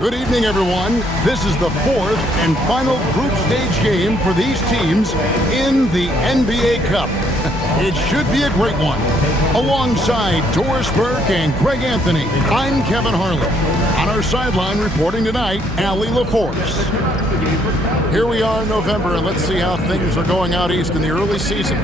Good evening, everyone. This is the fourth and final group stage game for these teams in the NBA Cup. It should be a great one. Alongside Doris Burke and Greg Anthony, I'm Kevin Harlan. On our sideline reporting tonight, Allie LaForce. Here we are in November, and let's see how things are going out east in the early season.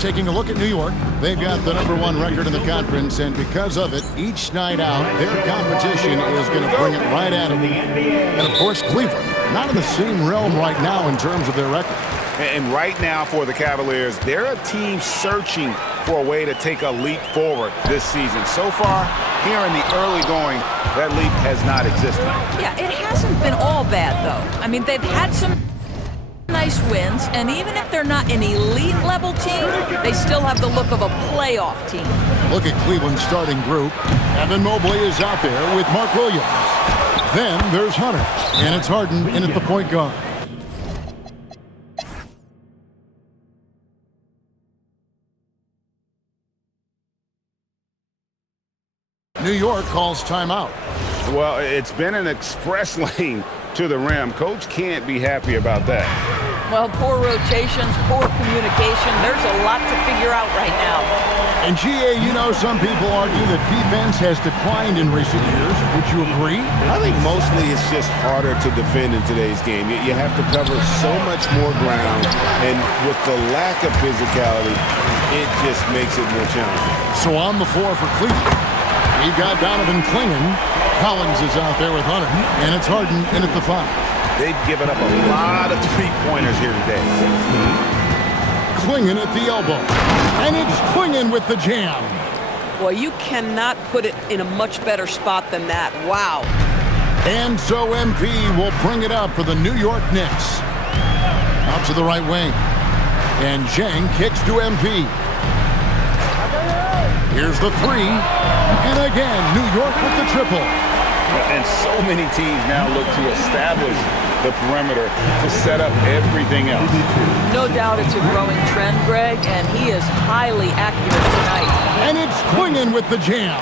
Taking a look at New York, they've got the #1 record in the conference, and because of it, each night out, their competition is going to bring it right at them. And of course, Cleveland, not in the same realm right now in terms of their record. And right now for the Cavaliers, they're a team searching for a way to take a leap forward this season. So far, here in the early going, that leap has not existed. Yeah, it hasn't been all bad, though. I mean, they've had some nice wins, and even if they're not an elite level team, they still have the look of a playoff team. Look at Cleveland's starting group. Evan Mobley is out there with Mark Williams. Then there's Hunter, and it's Harden in at the point guard. New York calls timeout. Well, it's been an express lane to the rim. Coach can't be happy about that. Well, poor rotations, poor communication. There's a lot to figure out right now. And GA, you know, some people argue that defense has declined in recent years. Would you agree? I think mostly it's just harder to defend in today's game. You have to cover so much more ground, and with the lack of physicality, it just makes it more challenging. So on the floor for Cleveland, you've got Donovan Clingan. Collins is out there with Hunter, and it's Harden in at the 5. They've given up a lot of three-pointers here today. Clingan at the elbow, and it's Clingan with the jam. Boy, you cannot put it in a much better spot than that. Wow. And so MP will bring it up for the New York Knicks. Out to the right wing, and Zhang kicks to MP. Here's the 3, and again, New York with the triple. And so many teams now look to establish the perimeter to set up everything else. No doubt it's a growing trend, Greg, and he is highly accurate tonight. And it's Clingan with the jam.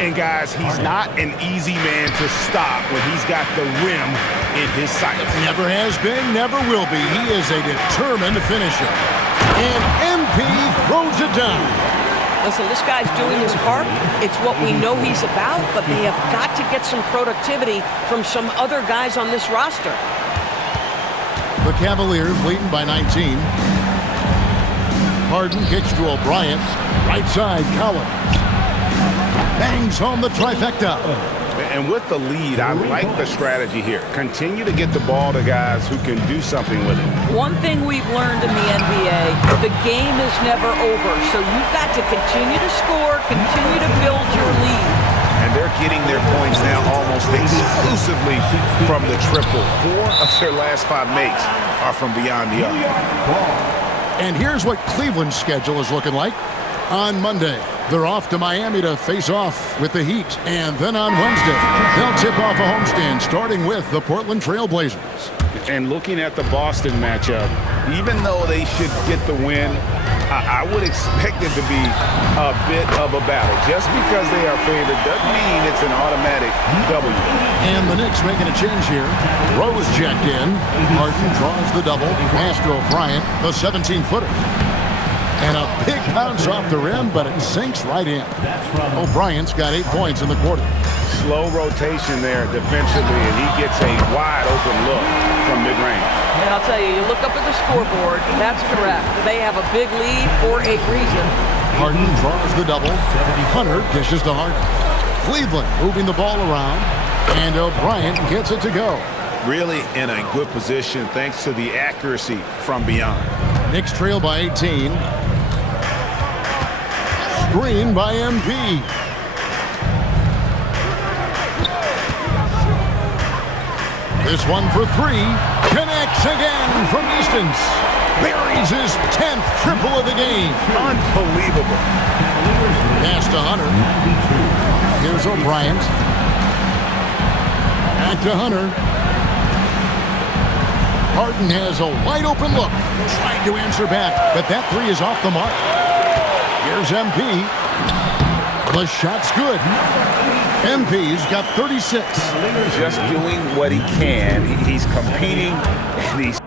And guys, he's not an easy man to stop when he's got the rim in his sights. Never has been, never will be. He is a determined finisher. And MP throws it down. Listen, this guy's doing his part. It's what we know he's about, but they have got to get some productivity from some other guys on this roster. The Cavaliers leading by 19. Harden kicks to O'Brien. Right side, Collins. Bangs home the trifecta. And with the lead, I like the strategy here. Continue to get the ball to guys who can do something with it. One thing we've learned in the NBA, the game is never over. So you've got to continue to score, continue to build your lead. And they're getting their points now almost exclusively from the triple. 4 of their last 5 makes are from beyond the arc. And here's what Cleveland's schedule is looking like. On Monday, they're off to Miami to face off with the Heat. And then on Wednesday, they'll tip off a homestand starting with the Portland Trail Blazers. And looking at the Boston matchup, even though they should get the win, I would expect it to be a bit of a battle. Just because they are favored doesn't mean it's an automatic W. And the Knicks making a change here. Rose checked in. Harden draws the double. Pass to O'Brien, the 17-footer. And a big bounce off the rim, but it sinks right in. O'Brien's got 8 points in the quarter. Slow rotation there defensively, and he gets a wide open look from mid-range. And I'll tell you, you look up at the scoreboard, that's correct. They have a big lead for a reason. Harden draws the double. Hunter dishes to Harden. Cleveland moving the ball around, and O'Brien gets it to go. Really in a good position thanks to the accuracy from beyond. Knicks trail by 18. Screen by MP. This one for 3. Connects again from distance. Buries his 10th triple of the game. Unbelievable. Pass to Hunter. Here's O'Brien. Back to Hunter. Harden has a wide open look. Trying to answer back, but that 3 is off the mark. Here's MP. The shot's good. MP's got 36. Just doing what he can. He's competing and he's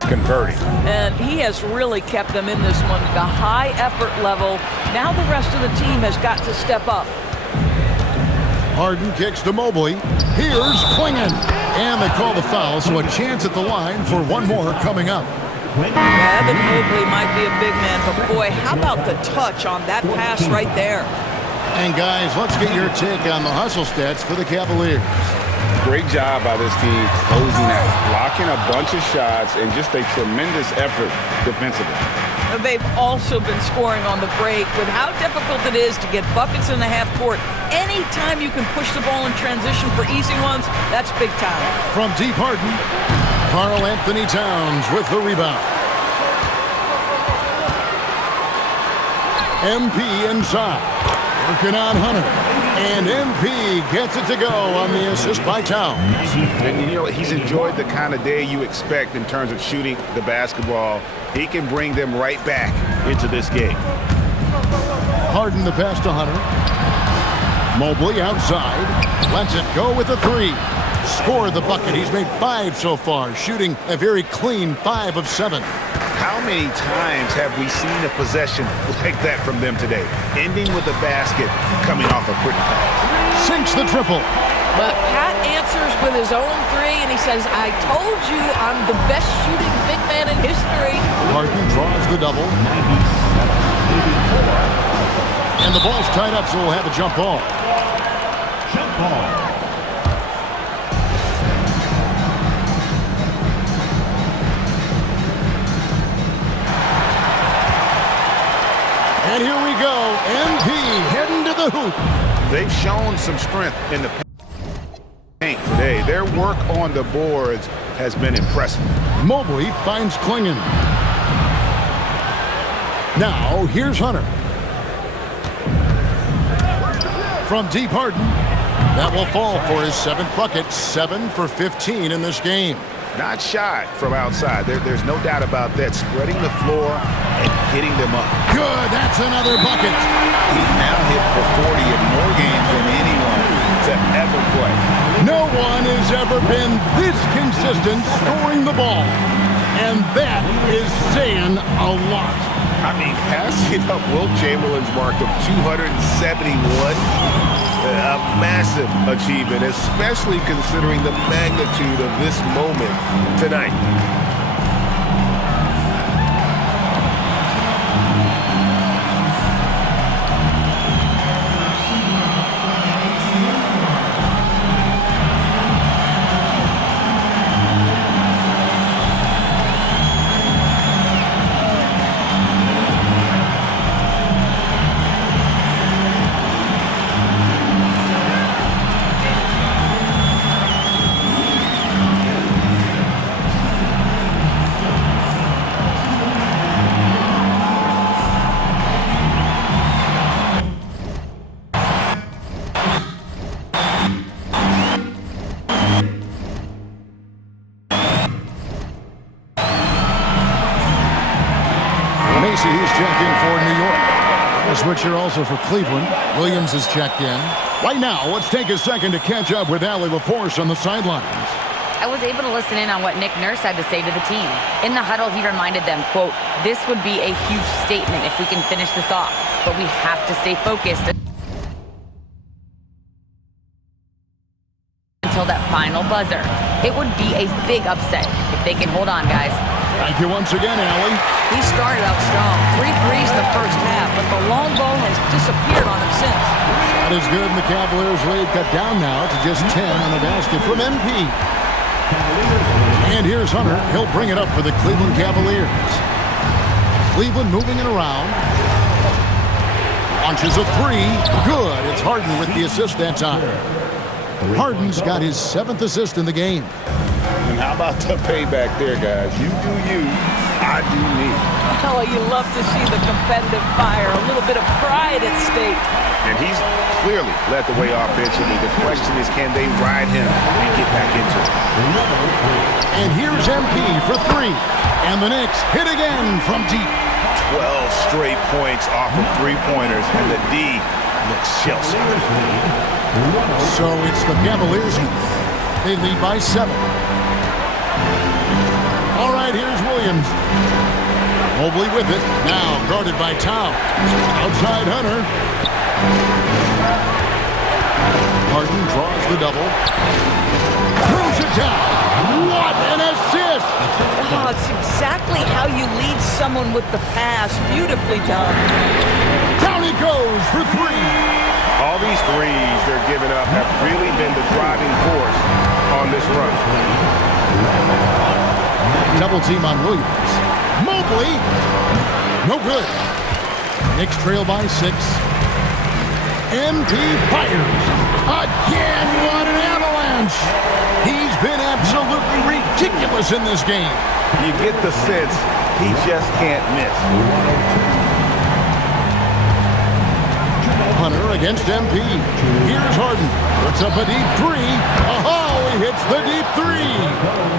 converting. And he has really kept them in this one at a high effort level. Now the rest of the team has got to step up. Harden kicks to Mobley. Here's Clingan. And they call the foul, so a chance at the line for one more coming up. Evan Mobley might be a big man, but boy, how about the touch on that pass right there? And guys, let's get your take on the hustle stats for the Cavaliers. Great job by this team closing out, blocking a bunch of shots, and just a tremendous effort defensively. They've also been scoring on the break with how difficult it is to get buckets in the half court. Anytime you can push the ball in transition for easy ones, that's big time. From deep, Harden, Karl Anthony Towns with the rebound. MP inside, working on Hunter. And MP gets it to go on the assist by Towns. And you know, he's enjoyed the kind of day you expect in terms of shooting the basketball. He can bring them right back into this game. Harden the pass to Hunter. Mobley outside. Lets it go with a three. Score the bucket. He's made 5 so far, shooting a very clean 5 of 7. How many times have we seen a possession like that from them today? Ending with a basket, coming off a pretty pass. Sinks the triple. But Pat answers with his own three, and he says, I told you I'm the best shooting big man in history. Harden draws the double. And the ball's tied up, so we'll have a jump ball. Jump ball. And here we go. MP heading to the hoop. They've shown some strength in the paint today. Their work on the boards has been impressive. Mobley finds Clingan. Now, here's Hunter. From deep, Harden. That will fall for his 7th bucket. 7 for 15 in this game. Not shy from outside. There's no doubt about that. Spreading the floor and hitting them up. Good. That's another bucket. He's now hit for 40 in more games than anyone to ever play. No one has ever been this consistent scoring the ball. And that is saying a lot. I mean, passing up Wilt Chamberlain's mark of 271. A massive achievement, especially considering the magnitude of this moment tonight. He's checked in for New York. A switcher also for Cleveland. Williams is checked in. Right now, let's take a second to catch up with Allie LaForce on the sidelines. I was able to listen in on what Nick Nurse had to say to the team. In the huddle, he reminded them, quote, this would be a huge statement if we can finish this off, but we have to stay focused until that final buzzer. It would be a big upset if they can hold on, guys. Thank you once again, Allie. He started out strong. 3 threes in the first half, but the long ball has disappeared on him since. That is good, and the Cavaliers lead cut down now to just 10 on the basket from MP. And here's Hunter. He'll bring it up for the Cleveland Cavaliers. Cleveland moving it around. Launches a 3. Good. It's Harden with the assist that time. Harden's got his 7th assist in the game. And how about the payback there, guys? You do you, I do me. Oh, you love to see the competitive fire, a little bit of pride at stake. And he's clearly led the way offensively. The question is, can they ride him and get back into it? And here's MP for 3. And the Knicks hit again from deep. 12 straight points off of 3-pointers, and the D Chelsea. So it's the Cavaliers. They lead by 7. All right, here's Williams. Mobley with it. Now guarded by Towns. Outside Hunter. Harden draws the double. Throws it down. What an assist! Oh, it's exactly how you lead someone with the pass. Beautifully done. Down he goes for 3. All these threes they're giving up have really been the driving force on this run. Double team on Williams. Mobley. No good. Knicks trail by 6. MP fires. Again, what an avalanche. He's been absolutely ridiculous in this game. You get the sense he just can't miss. Hunter against MP. Here's Harden. Puts up a deep 3. Oh, he hits the deep 3.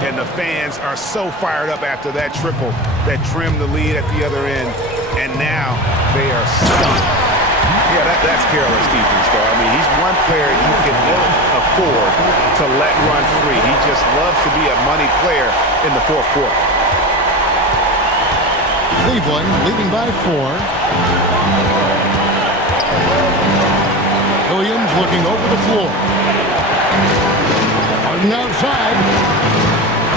And the fans are so fired up after that triple that trimmed the lead at the other end. And now they are stunned. Yeah, that's careless defense, though. I mean, he's one player you can ill afford to let run free. He just loves to be a money player in the fourth quarter. Cleveland leading by 4. Williams looking over the floor. Harden outside.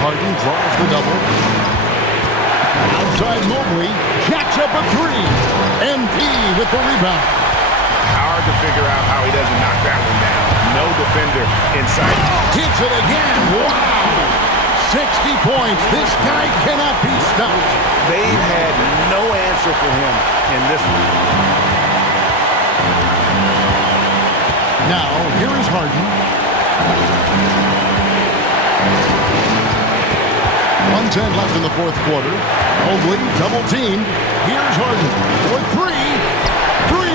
Harden draws the double. Outside Mobley. Jacks up a 3. MP with the rebound. Hard to figure out how he doesn't knock that one down. No defender inside. Hits it again. Wow. 60 points. This guy cannot be stopped. They've had no answer for him in this one. Now, here is Harden. 1:10 left in the fourth quarter. Mobley double teamed. Here's Harden for 3. 3.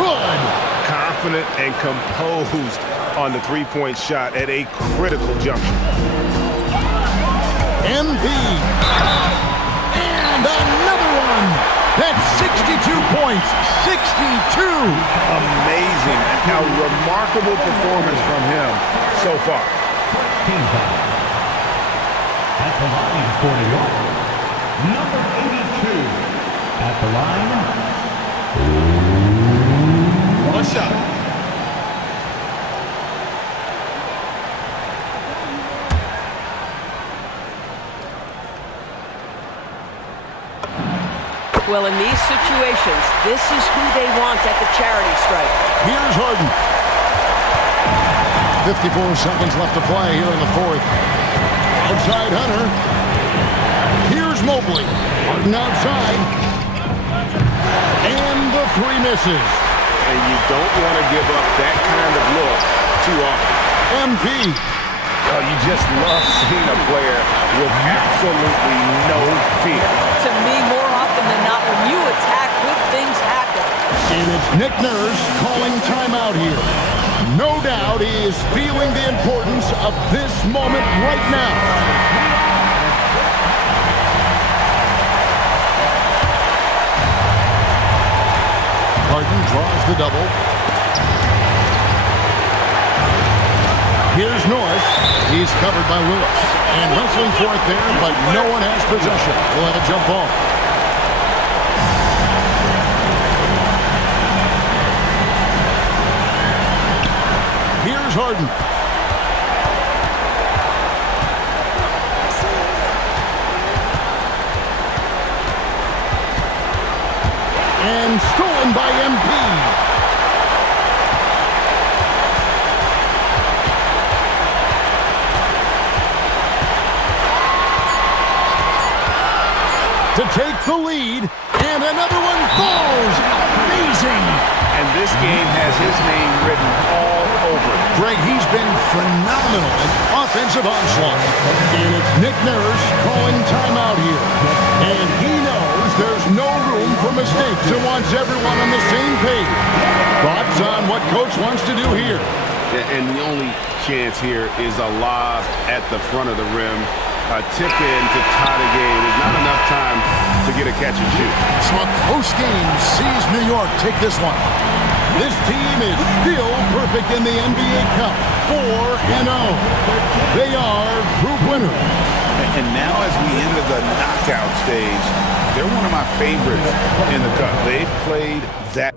Good. Confident and composed on the three-point shot at a critical juncture. MP. And another one. That's 62 points. 62. Amazing. A remarkable performance from him so far. Team foul. At the line for New York, number 82. At the line. One shot. Well, in these situations, this is who they want at the charity stripe. Here's Harden. 54 seconds left to play here in the fourth. Outside Hunter. Here's Mobley. Harden outside. And the 3 misses. And you don't want to give up that kind of look too often. MP. You just love seeing a player with absolutely no fear. To me, more often than not, when you attack, good things happen. And it's Nick Nurse calling timeout here. No doubt he is feeling the importance of this moment right now. Harden draws the double. Here's North. He's covered by Lewis. And wrestling for it there, but no one has possession. We'll have a jump ball. Here's Harden. And stolen by MP. To take the lead, and another one falls. Amazing. And this game has his name written all over it. Greg, he's been phenomenal in offensive onslaught. And it's Nick Nurse calling timeout here. And he knows there's no room for mistakes and wants everyone on the same page. Thoughts on what Coach wants to do here? And the only chance here is a lob at the front of the rim. A tip in to tie the game. There's not enough time to get a catch and shoot. So a close game sees New York take this one. This team is still perfect in the NBA Cup, 4-0. They are group winners. And now as we enter the knockout stage, they're one of my favorites in the Cup. They've played that